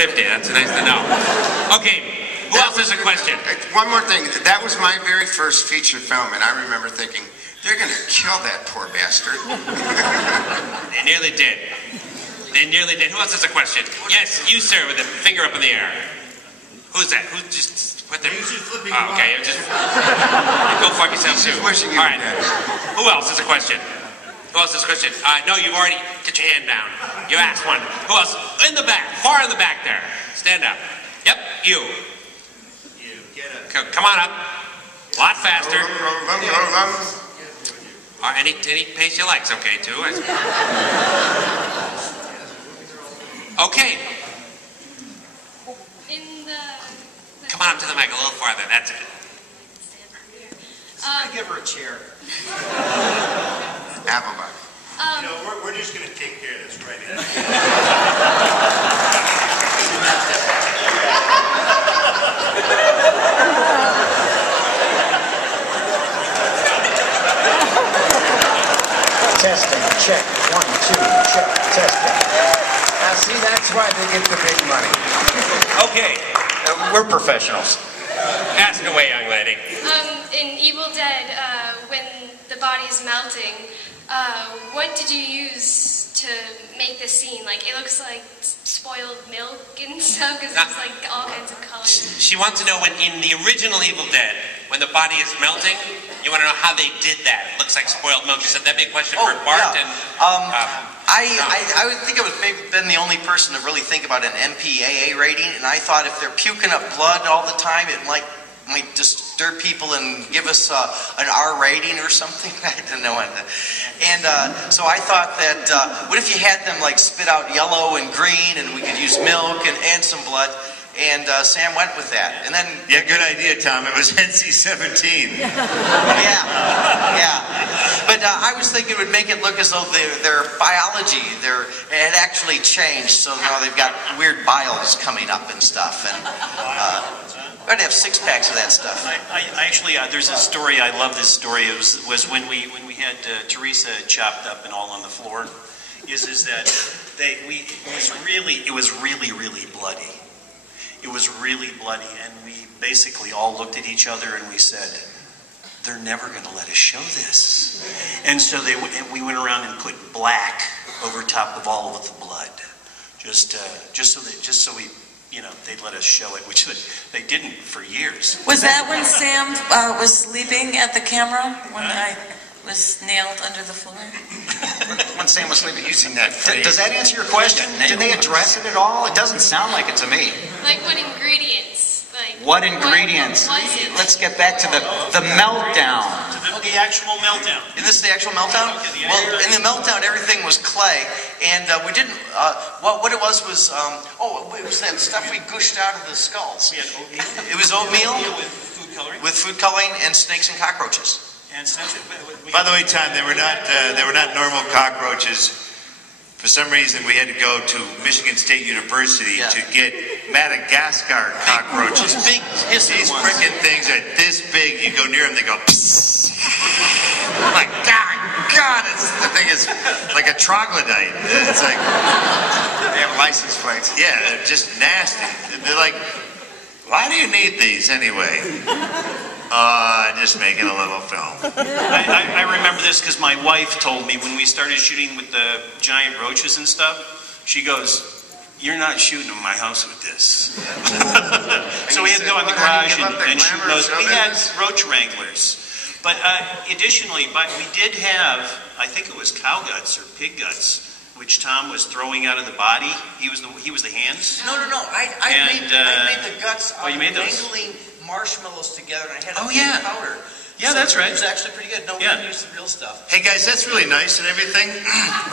50. That's nice to know. Okay, who else has a question? One more thing. That was my very first feature film, and I remember thinking, they're going to kill that poor bastard. They nearly did. They nearly did. Who else has a question? Yes, you, sir, with the finger up in the air. Who's that? Who just put their... Oh, okay, just... Go fuck yourself, too. All right. Who else has a question? Who else has a question? No, you've already... Get your hand down. You asked one. Who else? In the back. Far in the back there. Stand up. Yep, you. You, get up. Come on up. A lot faster. Any pace you like's okay, too. Okay. Come on up to the mic a little farther. That's it. Give her a chair. Apple bud. You know, we're just going to take care of this right now. Testing, check. 1, 2, check. Testing. Now, see, that's why they get the big money. Okay. We're professionals. Ask away, young lady. In Evil Dead, when the body is melting, what did you use to make the scene? Like, it looks like spoiled milk and stuff, because it's like all kinds of colors. She wants to know when in the original Evil Dead, when the body is melting, you want to know how they did that. It looks like spoiled milk. She said that'd be a question for Bart and... I would think I was maybe been the only person to really think about an MPAA rating, and I thought if they're puking up blood all the time, it might disturb people and give us an R rating or something. I don't know. And so I thought that what if you had them like spit out yellow and green, and we could use milk and some blood. And Sam went with that. And then... Yeah, good idea, Tom. It was NC-17. Yeah. But I was thinking it would make it look as though their biology, it had actually changed. So now they've got weird biles coming up and stuff. And we're going to have 6-packs of that stuff. I actually, there's a story, I love this story. It was when we had Teresa chopped up and all on the floor. Is that it was really bloody. It was really bloody, and we basically all looked at each other and we said, they're never going to let us show this. And so we went around and put black over top of all of the blood, just so we, you know, they'd let us show it, which they didn't for years. Was that when Sam was sleeping at the camera when I was nailed under the floor? When Sam was sleeping, using that phrase. Does that answer your question? Did they address it at all? It doesn't sound like it to me. Like what ingredients? What ingredients? What was it? Let's get back to the meltdown. The actual meltdown. Is this the actual meltdown? Well, in the meltdown, everything was clay, and we didn't. What it was it was that stuff we gushed out of the skulls. We had oatmeal. It was oatmeal with food coloring. with food coloring and snakes and cockroaches. And By the way, Tom, they were not normal cockroaches. For some reason, we had to go to Michigan State University to get Madagascar cockroaches. Those big hissing These ones. freaking things are this big. You go near them, they go. Psst. I'm like, God, the thing is like a troglodyte. It's like They have license plates. yeah, they're just nasty. They're like, why do you need these anyway? Just making a little film. I remember this because my wife told me when we started shooting with the giant roaches and stuff, she goes, you're not shooting in my house with this. So we had to go in the garage and shoot those. We had roach wranglers. But additionally, we did have, I think it was cow guts or pig guts, which Tom was throwing out of the body. He was the hands. No. I made the guts out you made those? wrangling marshmallows together, and I had a yeah. powder. Yeah, so that's right. It was actually pretty good. No, we didn't use the real stuff. Hey guys, that's really nice and everything.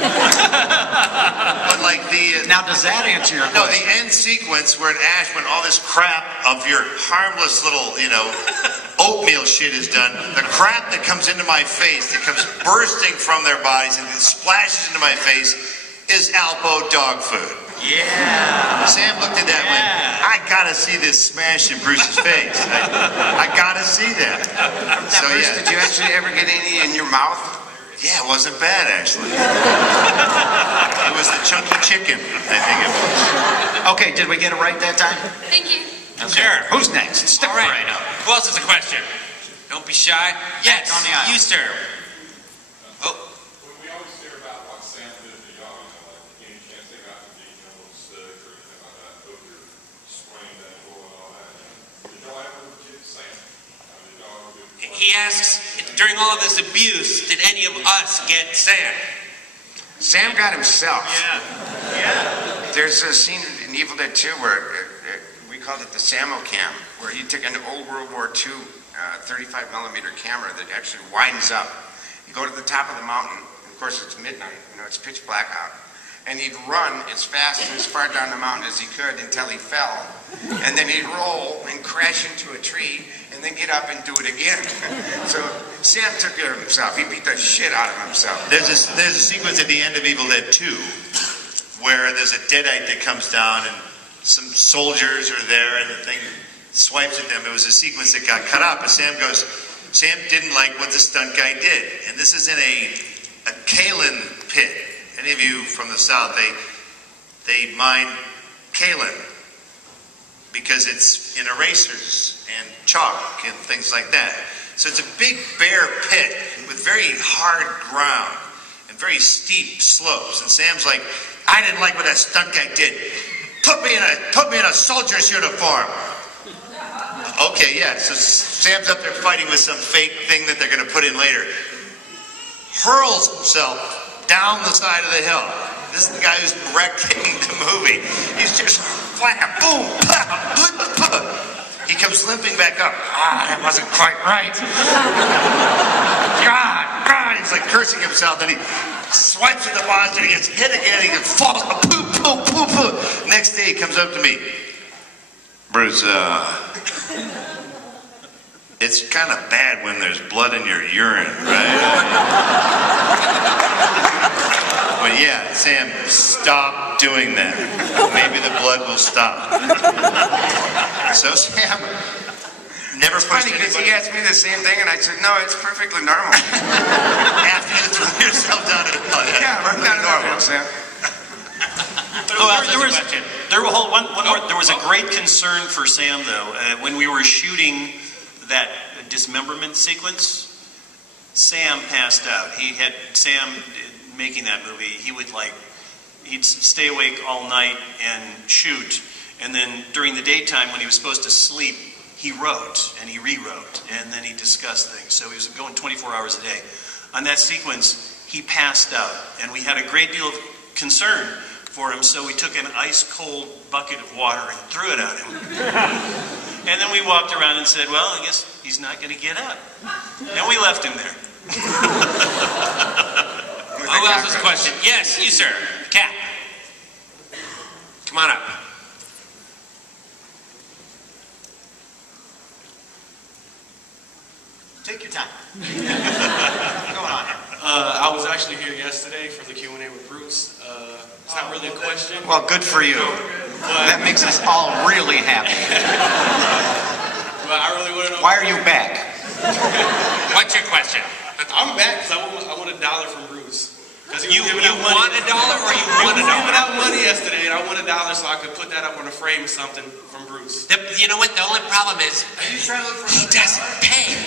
But like Now, does that answer your no, question? the end sequence where in Ash, when all this crap of your harmless little, oatmeal shit is done, the crap that comes into my face, that comes bursting from their bodies and it splashes into my face, is Alpo dog food. Yeah. Sam looked at that and went, I gotta see this smash in Bruce's face. I gotta see that. Bruce, did you actually ever get any in your mouth? Yeah, it wasn't bad, actually. It was the chunky chicken, I think it was. Okay, did we get it right that time? Thank you. Okay. Sure. Who's next? Step All right. right up. Who else has a question? Don't be shy. Yes, on the aisle. you, sir. Oh, We always hear about what Sam did to young, like you can't take out the details, stick or anything like that, hope you're sprained ankle and all that. Did y'all ever get Sam? Did y'all ever get he asks, during all of this abuse, did any of us get Sam? Sam got himself. Yeah. There's a scene in Evil Dead 2 where we called it the Samo cam, where he took an old World War II 35 millimeter camera that actually widens up. You go to the top of the mountain, and of course it's midnight, it's pitch black out, and he'd run as fast and as far down the mountain as he could until he fell, and then he'd roll and crash into a tree, and then get up and do it again. So Sam took care of himself. He beat the shit out of himself. There's a sequence at the end of Evil Dead 2 where there's a deadite that comes down and some soldiers are there and the thing swipes at them. It was a sequence that got cut out, but Sam didn't like what the stunt guy did. And this is in a kaolin pit. Any of you from the South, they mine kaolin because it's in erasers and chalk and things like that. So it's a big bare pit with very hard ground and very steep slopes. And Sam's like, I didn't like what that stunt guy did. Put me in a soldier's uniform. Okay, yeah. So Sam's up there fighting with some fake thing that they're going to put in later. Hurls himself down the side of the hill. This is the guy who's directing the movie. He's just flat, boom, pow, boom. He comes limping back up. That wasn't quite right. God. He's like cursing himself. Then he swipes at the monster. He gets hit again. He falls. Poo. Next day he comes up to me. Bruce, it's kind of bad when there's blood in your urine, right? But yeah, Sam, stop doing that. Maybe the blood will stop. So Sam never pushed Funny, because anybody. he asked me the same thing, and I said, no, it's perfectly normal. After you throw yourself down to the blood. Yeah, right down normal, Sam. Who else has a question? There was a great concern for Sam, though. When we were shooting that dismemberment sequence, Sam passed out. Sam, making that movie, he'd stay awake all night and shoot. And then during the daytime, when he was supposed to sleep, he wrote and he rewrote. And then he discussed things. So he was going 24 hours a day. On that sequence, he passed out. And we had a great deal of concern for him, so we took an ice-cold bucket of water and threw it at him. And then we walked around and said, well, I guess he's not going to get up. And we left him there. Who else has a question? Yes, you, sir. Cat. Come on up. Take your time. What's going on here? I was actually here yesterday for the Q&A with Bruce. It's not really a question. Well, good for you. That makes us all really happy. But I really want to know. Why are you back? What's your question? I'm back because I want $1 from Bruce. You want $1 or you want He was giving $1? out money yesterday, and I want $1 so I could put that up on a frame or something from Bruce. You know what? The only problem is Are you trying to look for he doesn't pay.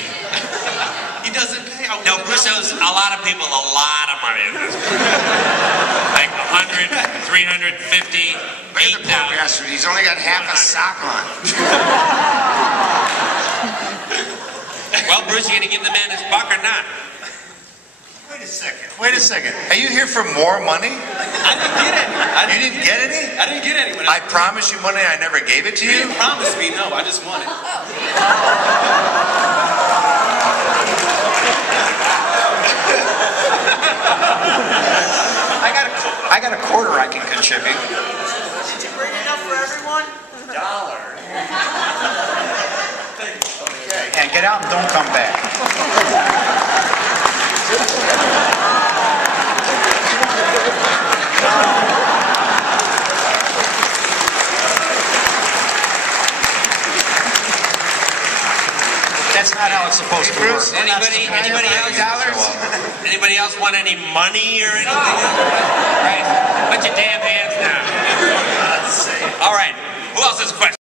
He doesn't pay. No, Bruce owes a lot of people a lot of money at this point. Like 100, 350, Look at the poor 8,000. bastard. He's only got half a sock on. Well, Bruce, you gonna give the man his buck or not? Wait a second. Are you here for more money? I didn't get any. You didn't get any? I didn't get any. I promised you money, I never gave it to You you? didn't promise me, no. I just want it. I got a quarter I can contribute. Did you bring enough for everyone? And get out and don't come back. That's not how it's supposed to work. Anybody else want any money or anything else? Right. Put your damn hands down. All right. Who else has a question?